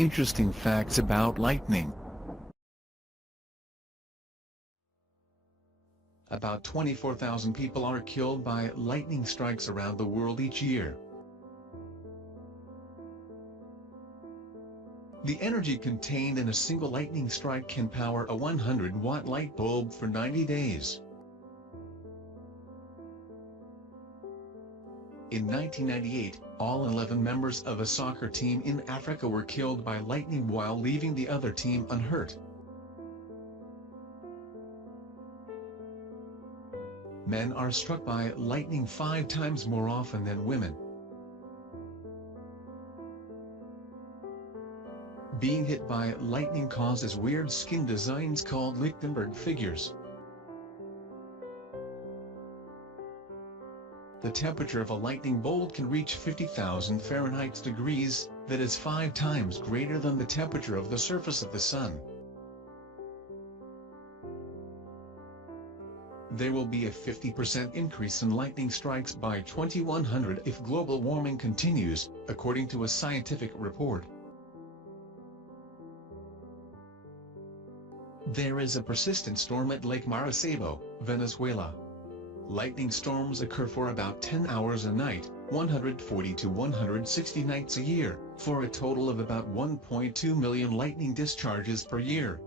Interesting facts about lightning. About 24,000 people are killed by lightning strikes around the world each year. The energy contained in a single lightning strike can power a 100-watt light bulb for 90 days. In 1998, all 11 members of a soccer team in Africa were killed by lightning while leaving the other team unhurt. Men are struck by lightning 5 times more often than women. Being hit by lightning causes weird skin designs called Lichtenberg figures. The temperature of a lightning bolt can reach 50,000 Fahrenheit degrees, that is 5 times greater than the temperature of the surface of the sun. There will be a 50% increase in lightning strikes by 2100 if global warming continues, according to a scientific report. There is a persistent storm at Lake Maracaibo, Venezuela. Lightning storms occur for about 10 hours a night, 140 to 160 nights a year, for a total of about 1.2 million lightning discharges per year.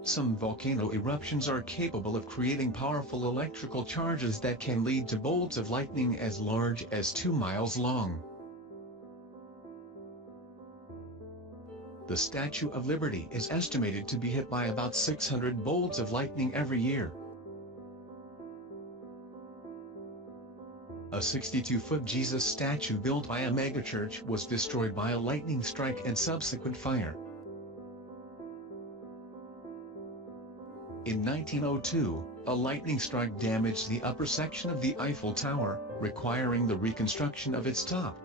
Some volcano eruptions are capable of creating powerful electrical charges that can lead to bolts of lightning as large as 2 miles long. The Statue of Liberty is estimated to be hit by about 600 bolts of lightning every year. A 62-foot Jesus statue built by a megachurch was destroyed by a lightning strike and subsequent fire. In 1902, a lightning strike damaged the upper section of the Eiffel Tower, requiring the reconstruction of its top.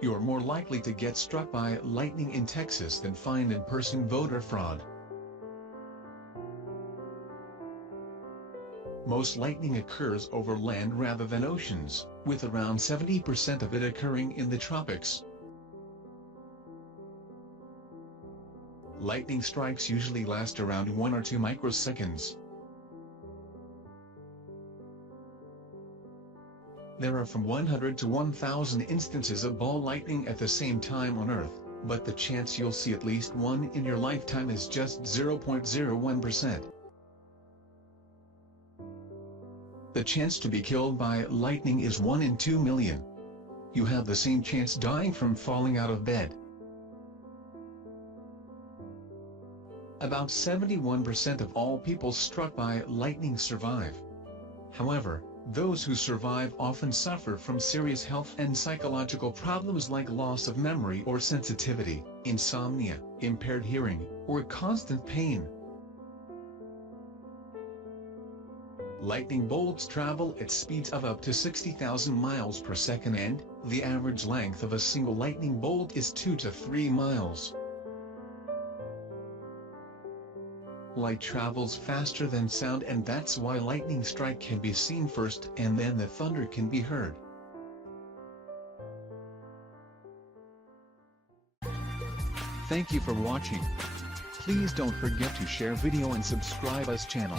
You're more likely to get struck by lightning in Texas than find in-person voter fraud. Most lightning occurs over land rather than oceans, with around 70% of it occurring in the tropics. Lightning strikes usually last around 1 or 2 microseconds. There are from 100 to 1,000 instances of ball lightning at the same time on Earth, but the chance you'll see at least one in your lifetime is just 0.01%. The chance to be killed by lightning is 1 in 2 million. You have the same chance dying from falling out of bed. About 71% of all people struck by lightning survive. However, those who survive often suffer from serious health and psychological problems like loss of memory or sensitivity, insomnia, impaired hearing, or constant pain. Lightning bolts travel at speeds of up to 60,000 miles per second and the average length of a single lightning bolt is 2 to 3 miles. Light travels faster than sound, and that's why lightning strike can be seen first and then the thunder can be heard. Thank you for watching. Please don't forget to share video and subscribe us channel.